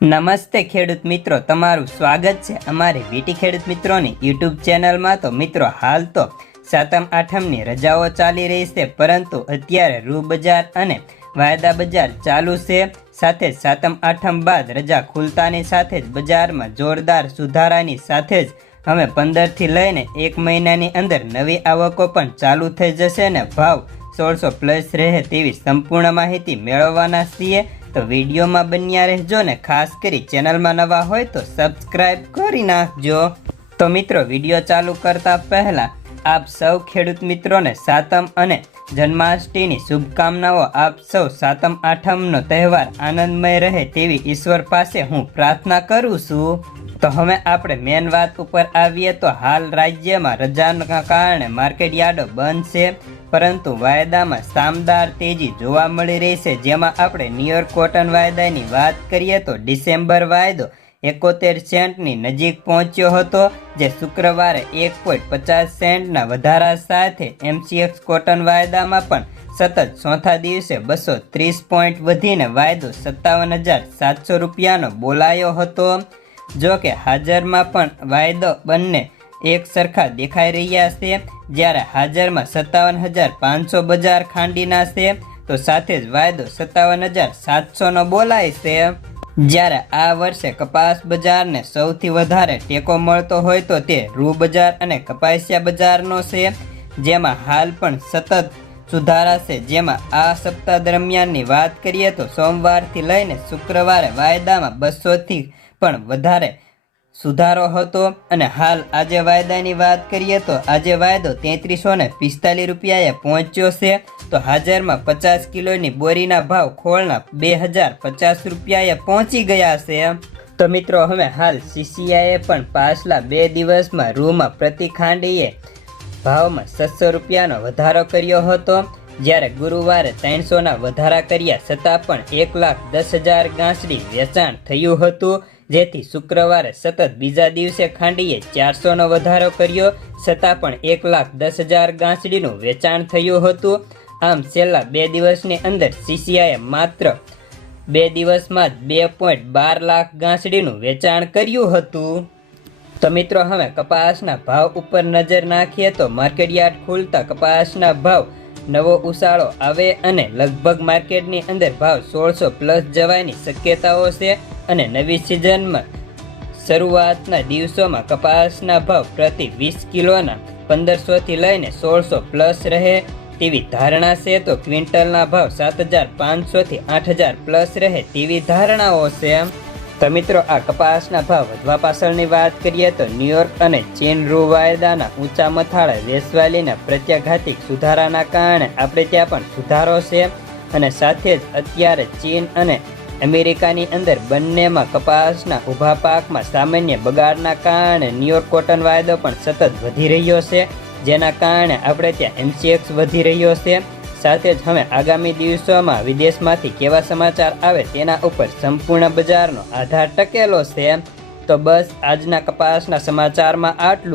નમસ્તે ખેડૂત મિત્રો, તમારું સ્વાગત છે અમારી વીટી ખેડૂત મિત્રોની યુટ્યુબ ચેનલમાં। તો મિત્રો, હાલ તો સાતમ આઠમની રજાઓ ચાલી રહી છે, પરંતુ અત્યારે રૂ બજાર અને વાયદા બજાર ચાલુ છે। સાથે જ સાતમ આઠમ બાદ રજા ખુલતાની સાથે જ બજારમાં જોરદાર સુધારાની સાથે જ હવે 15થી લઈને 1 મહિનાની અંદર નવી આવકો પણ ચાલુ થઈ જશે ને ભાવ 1600 પ્લસ રહે તેવી સંપૂર્ણ માહિતી મેળવવાના છીએ। તો વિડીયોમાં બન્યા રહેજો ને ખાસ કરી ચેનલમાં નવા હોય તો સબસ્ક્રાઇબ કરી નાખજો। તો મિત્રો, વિડીયો ચાલુ કરતા પહેલા આપ સૌ ખેડૂત મિત્રોને સાતમ અને જન્માષ્ટમીની શુભકામનાઓ। આપ સૌ સાતમ આઠમનો તહેવાર આનંદમય રહે તેવી ઈશ્વર પાસે હું પ્રાર્થના કરું છું। તો હવે આપણે મેન વાત ઉપર આવીએ તો હાલ રાજ્યમાં રજાના કારણે માર્કેટ યાર્ડો બંધ છે, પરંતુ વાયદામાં શાનદાર તેજી જોવા મળી રહી છે। જેમાં આપણે ન્યુયોર્ક કોટન વાયદાની વાત કરીએ તો ડિસેમ્બર વાયદો 71 સેન્ટની નજીક પહોંચ્યો હતો, જે શુક્રવારે 1.50 સેન્ટના વધારા સાથે MCX કોટન વાયદામાં પણ સતત ચોથા દિવસે 230 પોઈન્ટ વધીને વાયદો 57,700 રૂપિયાનો બોલાયો હતો। જો કે હાજરમાં પણ વાયદો બંને એક સરખા દેખાઈ રહ્યા છે। જ્યારે હાજરમાં 57,500 બજાર ખાંડીના છે, તો સાથે જ વાયદો 57,700નો બોલાય છે। જ્યારે આ વર્ષે કપાસ બજારને સૌથી વધારે ટેકો મળતો હોય તો તે રૂ બજાર અને કપાસિયા બજારનો છે, જેમાં હાલ પણ સતત સુધારા છે। જેમાં આ સપ્તાહ દરમિયાનની વાત કરીએ તો સોમવારથી લઈને શુક્રવારે વાયદામાં 200થી પણ વધારે સુધારો હતો, અને હાલ આજે વાયદાની વાત કરીએ તો આજે વાયદો 3345 રૂપિયાએ પહોંચ્યો છે। તો હાજરમાં 50 કિલોની બોરીના ભાવ ખોળના 2050 રૂપિયાએ પહોંચી ગયા છે। તો મિત્રો, હવે હાલ CCIએ પણ પાછલા 2 દિવસમાં રૂમાં પ્રતિ ખાંડીએ ભાવમાં 600 રૂપિયાનો વધારો કર્યો હતો। જ્યારે ગુરુવારે 300ના વધારા કર્યા છતાં પણ 1,10,000 ગાંસડી વેચાણ થયું હતું, જેથી શુક્રવારે સતત બીજા દિવસે ખાંડીએ 400નો વધારો કર્યો છતાં પણ 1,10,000 ગાંસડીનું વેચાણ થયું હતું। આમ છેલ્લા 2 દિવસની અંદર CCIએ માત્ર 2 દિવસમાં જ 2.12 લાખ ગાંસડીનું વેચાણ કર્યું હતું। તો મિત્રો, હવે કપાસના ભાવ ઉપર નજર નાખીએ તો માર્કેટ યાર્ડ ખુલતા કપાસના ભાવ નવો ઉછાળો આવે અને લગભગ માર્કેટની અંદર ભાવ 1600 પ્લસ જવાની શક્યતાઓ છે, અને નવી સિઝનમાં શરૂઆતના દિવસોમાં કપાસના ભાવ પ્રતિ 20 કિલોના 1500થી લઈને 1600 પ્લસ રહે તેવી ધારણા છે। તો ક્વિન્ટલના ભાવ 7,500થી 8,000 પ્લસ રહે તેવી ધારણાઓ છે। તો મિત્રો, આ કપાસના ભાવ વધવા પાછળની વાત કરીએ તો ન્યુયોર્ક અને ચીન રૂ વાયદાના ઊંચા મથાળે વેચવાલીના પ્રત્યાઘાતી સુધારાના કારણે આપણે ત્યાં પણ સુધારો છે, અને સાથે જ અત્યારે ચીન અને અમેરિકાની અંદર બંનેમાં કપાસના ઊભા પાકમાં સામાન્ય બગાડના કારણે ન્યુયોર્ક કોટન વાયદો પણ સતત વધી રહ્યો છે, જેના કારણે આપણે ત્યાં MCX વધી રહ્યો છે। સાથે જ હવે આગામી દિવસોમાં વિદેશમાંથી કેવા સમાચાર આવે તેના ઉપર સંપૂર્ણ બજારનો આધાર ટકેલો છે। તો બસ આજના કપાસના સમાચારમાં આટલું।